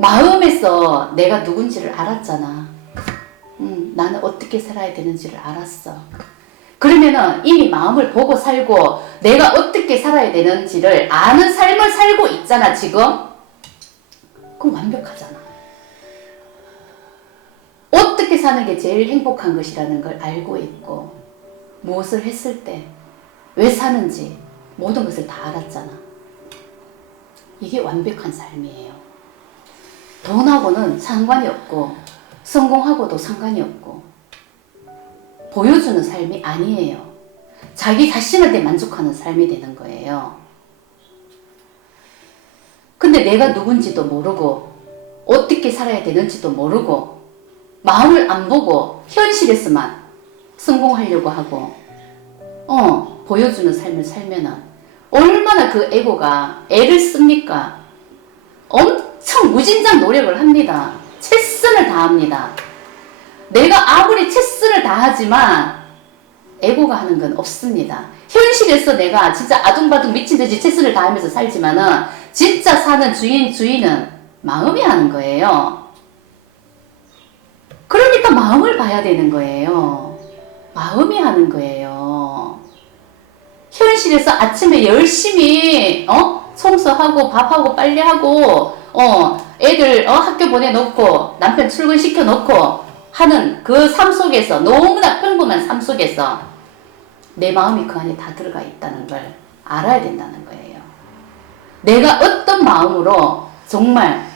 마음에서 내가 누군지를 알았잖아. 나는 어떻게 살아야 되는지를 알았어. 그러면은 이미 마음을 보고 살고 내가 어떻게 살아야 되는지를 아는 삶을 살고 있잖아, 지금. 그럼 완벽하잖아. 어떻게 사는 게 제일 행복한 것이라는 걸 알고 있고, 무엇을 했을 때 왜 사는지 모든 것을 다 알았잖아. 이게 완벽한 삶이에요. 돈하고는 상관이 없고 성공하고도 상관이 없고 보여주는 삶이 아니에요. 자기 자신한테 만족하는 삶이 되는 거예요. 근데 내가 누군지도 모르고 어떻게 살아야 되는지도 모르고 마음을 안 보고 현실에서만 성공하려고 하고 보여주는 삶을 살면은 얼마나 그 에고가 애를 씁니까? 엄청 무진장 노력을 합니다. 최선을 다합니다. 내가 아무리 최선을 다하지만 에고가 하는 건 없습니다. 현실에서 내가 진짜 아둥바둥 미친듯이 최선을 다하면서 살지만은 진짜 사는 주인은 마음이 하는 거예요. 그러니까 마음을 봐야 되는 거예요. 마음이 하는 거예요. 현실에서 아침에 열심히 청소하고 밥하고 빨래하고 애들 학교 보내놓고 남편 출근시켜 놓고 하는 그 삶 속에서, 너무나 평범한 삶 속에서 내 마음이 그 안에 다 들어가 있다는 걸 알아야 된다는 거예요. 내가 어떤 마음으로 정말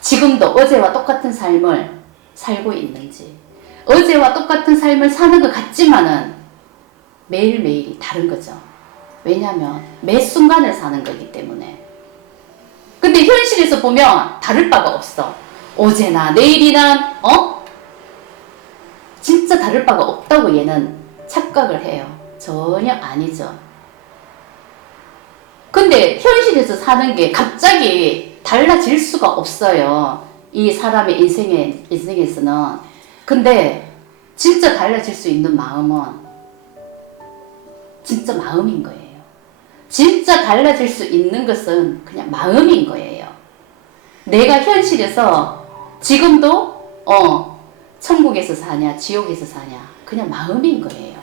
지금도 어제와 똑같은 삶을 살고 있는지, 어제와 똑같은 삶을 사는 것 같지만은 매일매일이 다른 거죠. 왜냐하면 매 순간을 사는 거기 때문에. 근데 현실에서 보면 다를 바가 없어. 어제나 내일이나 진짜 다를 바가 없다고 얘는 착각을 해요. 전혀 아니죠. 근데 현실에서 사는 게 갑자기 달라질 수가 없어요. 이 사람의 인생에서는. 근데 진짜 달라질 수 있는 마음은 진짜 마음인 거예요. 진짜 달라질 수 있는 것은 그냥 마음인 거예요. 내가 현실에서 지금도 천국에서 사냐 지옥에서 사냐 그냥 마음인 거예요.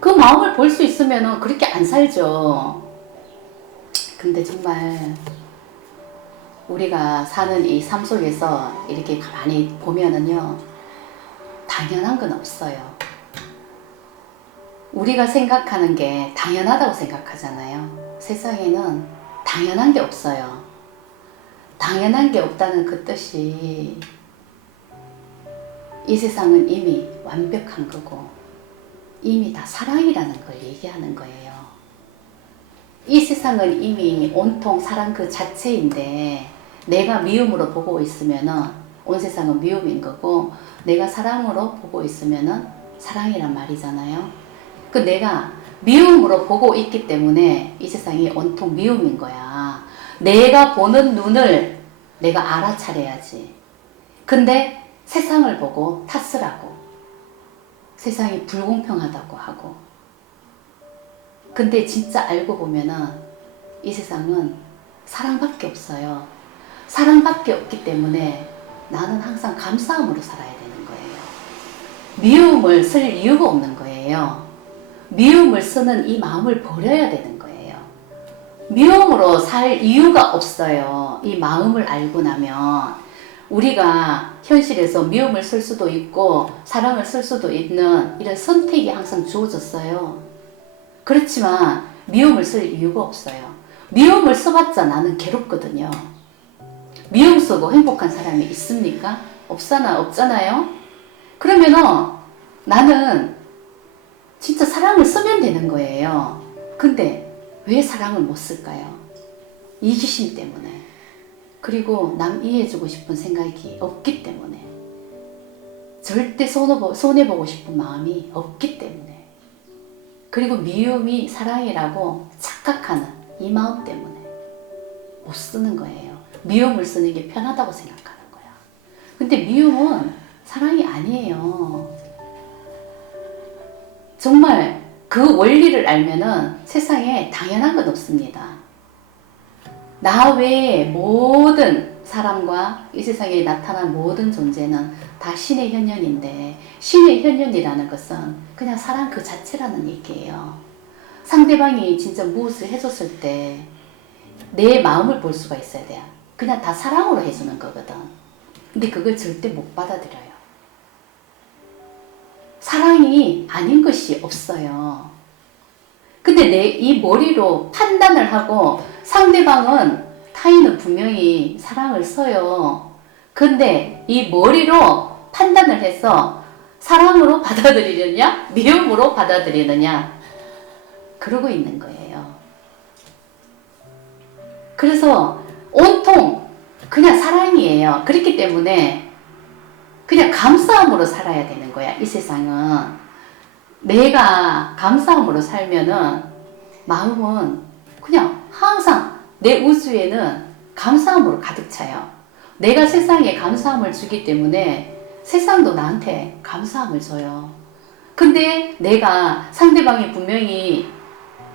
그 마음을 볼 수 있으면 그렇게 안 살죠. 근데 정말 우리가 사는 이 삶 속에서 이렇게 가만히 보면은요, 당연한 건 없어요. 우리가 생각하는 게 당연하다고 생각하잖아요. 세상에는 당연한 게 없어요. 당연한 게 없다는 그 뜻이 이 세상은 이미 완벽한 거고 이미 다 사랑이라는 걸 얘기하는 거예요. 이 세상은 이미 온통 사랑 그 자체인데 내가 미움으로 보고 있으면은 온 세상은 미움인 거고, 내가 사랑으로 보고 있으면은 사랑이란 말이잖아요. 그 내가 미움으로 보고 있기 때문에 이 세상이 온통 미움인 거야. 내가 보는 눈을 내가 알아차려야지. 근데 세상을 보고 탓을 하고 세상이 불공평하다고 하고, 근데 진짜 알고 보면은 이 세상은 사랑밖에 없어요. 사랑밖에 없기 때문에 나는 항상 감사함으로 살아야 되는 거예요. 미움을 쓸 이유가 없는 거예요. 미움을 쓰는 이 마음을 버려야 되는 거예요. 미움으로 살 이유가 없어요. 이 마음을 알고 나면 우리가 현실에서 미움을 쓸 수도 있고 사랑을 쓸 수도 있는 이런 선택이 항상 주어졌어요. 그렇지만 미움을 쓸 이유가 없어요. 미움을 써봤자 나는 괴롭거든요. 미움 쓰고 행복한 사람이 있습니까? 없잖아요. 그러면은 나는 진짜 사랑을 쓰면 되는 거예요. 근데 왜 사랑을 못 쓸까요? 이기심 때문에. 그리고 남 이해해주고 싶은 생각이 없기 때문에. 절대 손해보고 싶은 마음이 없기 때문에. 그리고 미움이 사랑이라고 착각하는 이 마음 때문에 못 쓰는 거예요. 미움을 쓰는 게 편하다고 생각하는 거야. 근데 미움은 사랑이 아니에요. 정말 그 원리를 알면은 세상에 당연한 건 없습니다. 나 외의 모든 사람과 이 세상에 나타난 모든 존재는 다 신의 현현인데, 신의 현현이라는 것은 그냥 사랑 그 자체라는 얘기예요. 상대방이 진짜 무엇을 해줬을 때 내 마음을 볼 수가 있어야 돼요. 그냥 다 사랑으로 해주는 거거든. 근데 그걸 절대 못 받아들여요. 사랑이 아닌 것이 없어요. 근데 내 이 머리로 판단을 하고 상대방은 타인은 분명히 사랑을 써요. 근데 이 머리로 판단을 해서 사랑으로 받아들이느냐 미움으로 받아들이느냐 그러고 있는 거예요. 그래서 온통 그냥 사랑이에요. 그렇기 때문에 그냥 감사함으로 살아야 되는 거야. 이 세상은 내가 감사함으로 살면은 마음은 그냥 항상 내 우주에는 감사함으로 가득 차요. 내가 세상에 감사함을 주기 때문에 세상도 나한테 감사함을 줘요. 근데 내가 상대방이 분명히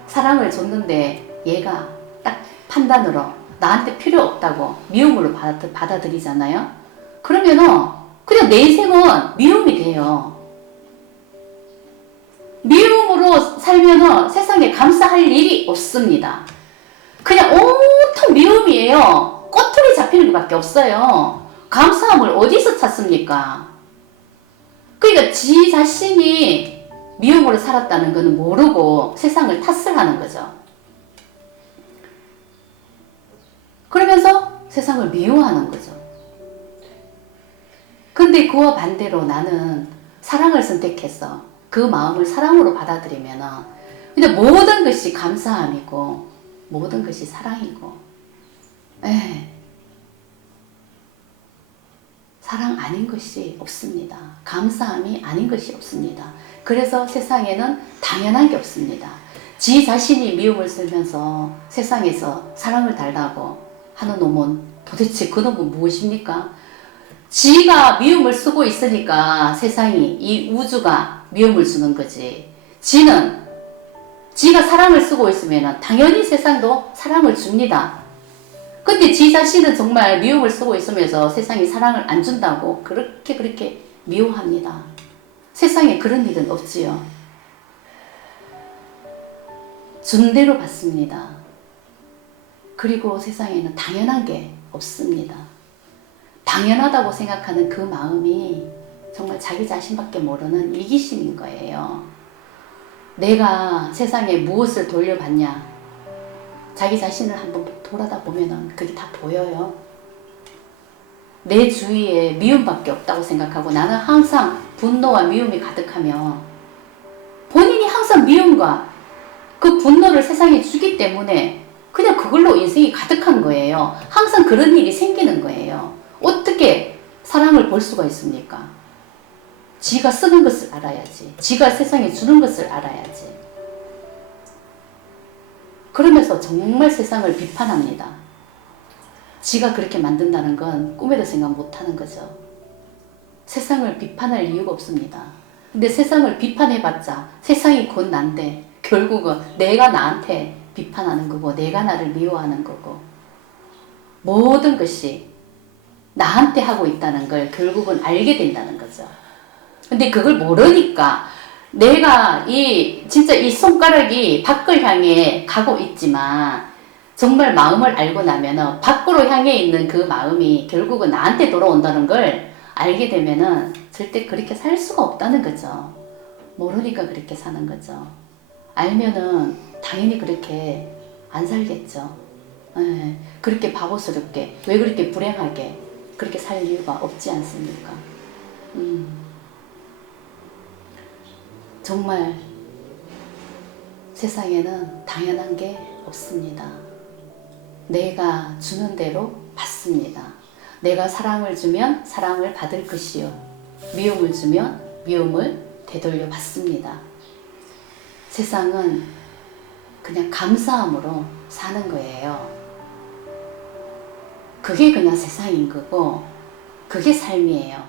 사랑을 줬는데 얘가 딱 판단으로 나한테 필요 없다고 미움으로 받아들이잖아요. 그러면은 그냥 내 인생은 미움이 돼요. 미움으로 살면은 세상에 감사할 일이 없습니다. 그냥 온통 미움이에요. 꼬투리 잡히는 것밖에 없어요. 감사함을 어디서 찾습니까? 그러니까 지 자신이 미움으로 살았다는 것은 모르고 세상을 탓을 하는 거죠. 그러면서 세상을 미워하는 거죠. 근데 그와 반대로 나는 사랑을 선택했어. 그 마음을 사랑으로 받아들이면 근데 모든 것이 감사함이고 모든 것이 사랑이고 사랑 아닌 것이 없습니다. 감사함이 아닌 것이 없습니다. 그래서 세상에는 당연한 게 없습니다. 지 자신이 미움을 쓰면서 세상에서 사랑을 달라고 하는 놈은 도대체 그 놈은 무엇입니까? 지가 미움을 쓰고 있으니까 세상이 이 우주가 미움을 주는 거지. 지가 사랑을 쓰고 있으면 당연히 세상도 사랑을 줍니다. 근데 지 자신은 정말 미움을 쓰고 있으면서 세상이 사랑을 안 준다고 그렇게 미워합니다. 세상에 그런 일은 없지요. 준 대로 받습니다. 그리고 세상에는 당연한 게 없습니다. 당연하다고 생각하는 그 마음이 정말 자기 자신밖에 모르는 이기심인 거예요. 내가 세상에 무엇을 돌려받냐? 자기 자신을 한번 돌아다 보면 그게 다 보여요. 내 주위에 미움밖에 없다고 생각하고 나는 항상 분노와 미움이 가득하며 본인이 항상 미움과 그 분노를 세상에 주기 때문에 그냥 그걸로 인생이 가득한 거예요. 항상 그런 일이 생기는 거예요. 어떻게 사랑을 볼 수가 있습니까? 지가 쓰는 것을 알아야지. 지가 세상에 주는 것을 알아야지. 그러면서 정말 세상을 비판합니다. 지가 그렇게 만든다는 건 꿈에도 생각 못하는 거죠. 세상을 비판할 이유가 없습니다. 근데 세상을 비판해봤자 세상이 곧 난데 결국은 내가 나한테 비판하는 거고 내가 나를 미워하는 거고 모든 것이 나한테 하고 있다는 걸 결국은 알게 된다는 거죠. 근데 그걸 모르니까 내가 진짜 이 손가락이 밖을 향해 가고 있지만 정말 마음을 알고 나면은 밖으로 향해 있는 그 마음이 결국은 나한테 돌아온다는 걸 알게 되면은 절대 그렇게 살 수가 없다는 거죠. 모르니까 그렇게 사는 거죠. 알면은 당연히 그렇게 안 살겠죠. 그렇게 바보스럽게 왜 그렇게 불행하게 그렇게 살 이유가 없지 않습니까? 정말 세상에는 당연한 게 없습니다. 내가 주는 대로 받습니다. 내가 사랑을 주면 사랑을 받을 것이요. 미움을 주면 미움을 되돌려 받습니다. 세상은 그냥 감사함으로 사는 거예요. 그게 그냥 세상인 거고 그게 삶이에요.